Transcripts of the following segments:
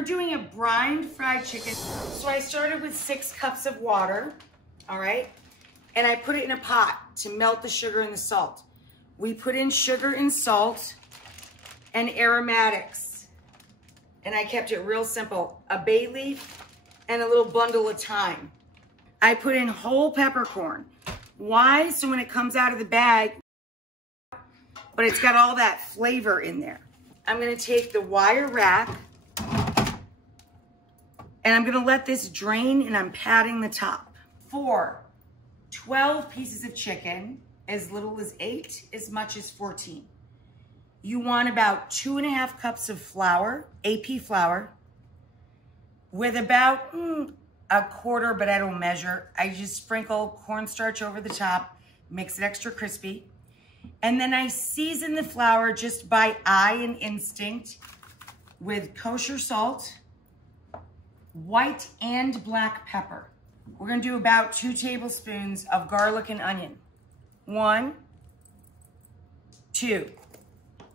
we're doing a brine fried chicken. So I started with 6 cups of water, all right? And I put it in a pot to melt the sugar and the salt. We put in sugar and salt and aromatics. And I kept it real simple. A bay leaf and a little bundle of thyme. I put in whole peppercorn. Why? So when it comes out of the bag, but it's got all that flavor in there. I'm gonna take the wire rack and I'm gonna let this drain and I'm patting the top. For 12 pieces of chicken, as little as 8, as much as 14. You want about 2.5 cups of flour, AP flour, with about a quarter, but I don't measure. I just sprinkle cornstarch over the top, makes it extra crispy. And then I season the flour just by eye and instinct with kosher salt, white and black pepper. We're gonna do about 2 tablespoons of garlic and onion. 1, 2.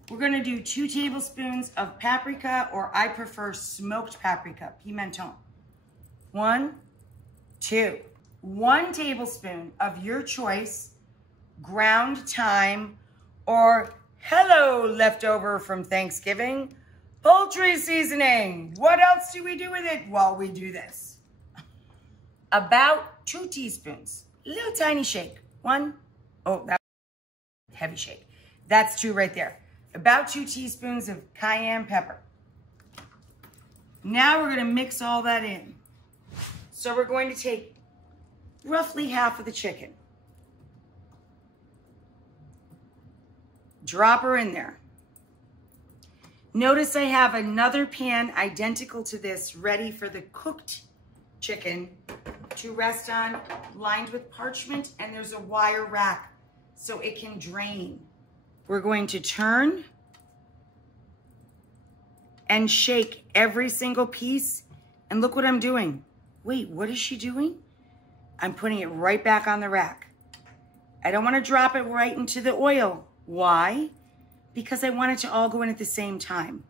We're gonna do 2 tablespoons of paprika, or I prefer smoked paprika, pimenton. 1, 2. 1 tablespoon of your choice, ground thyme, or hello leftover from Thanksgiving, poultry seasoning. What else do we do with it? Well, we do this. About 2 teaspoons, little tiny shake. 1, oh, that heavy shake. That's 2 right there. About 2 teaspoons of cayenne pepper. Now we're gonna mix all that in. So we're going to take roughly half of the chicken. Drop her in there. Notice I have another pan identical to this ready for the cooked chicken to rest on, lined with parchment, and there's a wire rack so it can drain. We're going to turn and shake every single piece. And look what I'm doing. Wait, what is she doing? I'm putting it right back on the rack. I don't want to drop it right into the oil. Why? Because I want it to all go in at the same time.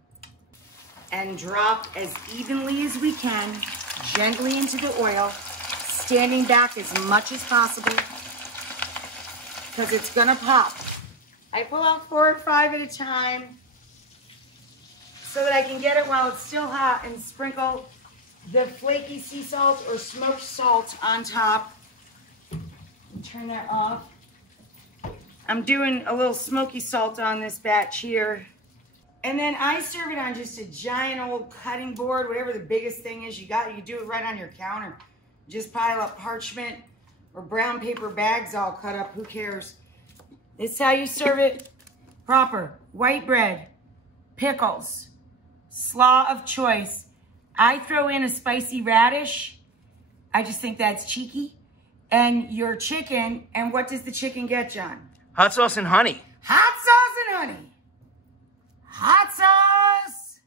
And drop as evenly as we can, gently into the oil, standing back as much as possible, because it's gonna pop. I pull out 4 or 5 at a time so that I can get it while it's still hot and sprinkle the flaky sea salt or smoked salt on top. Turn that off. I'm doing a little smoky salt on this batch here. And then I serve it on just a giant old cutting board, whatever the biggest thing is you got. You do it right on your counter. Just pile up parchment or brown paper bags all cut up, who cares? This is how you serve it proper. White bread, pickles, slaw of choice. I throw in a spicy radish. I just think that's cheeky. And your chicken, and what does the chicken get, John? Hot sauce and honey. Hot sauce and honey. Hot sauce.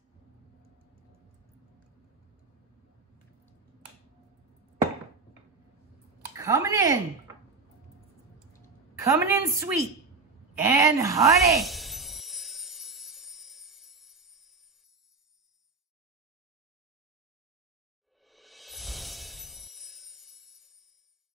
Coming in. Coming in sweet. And honey.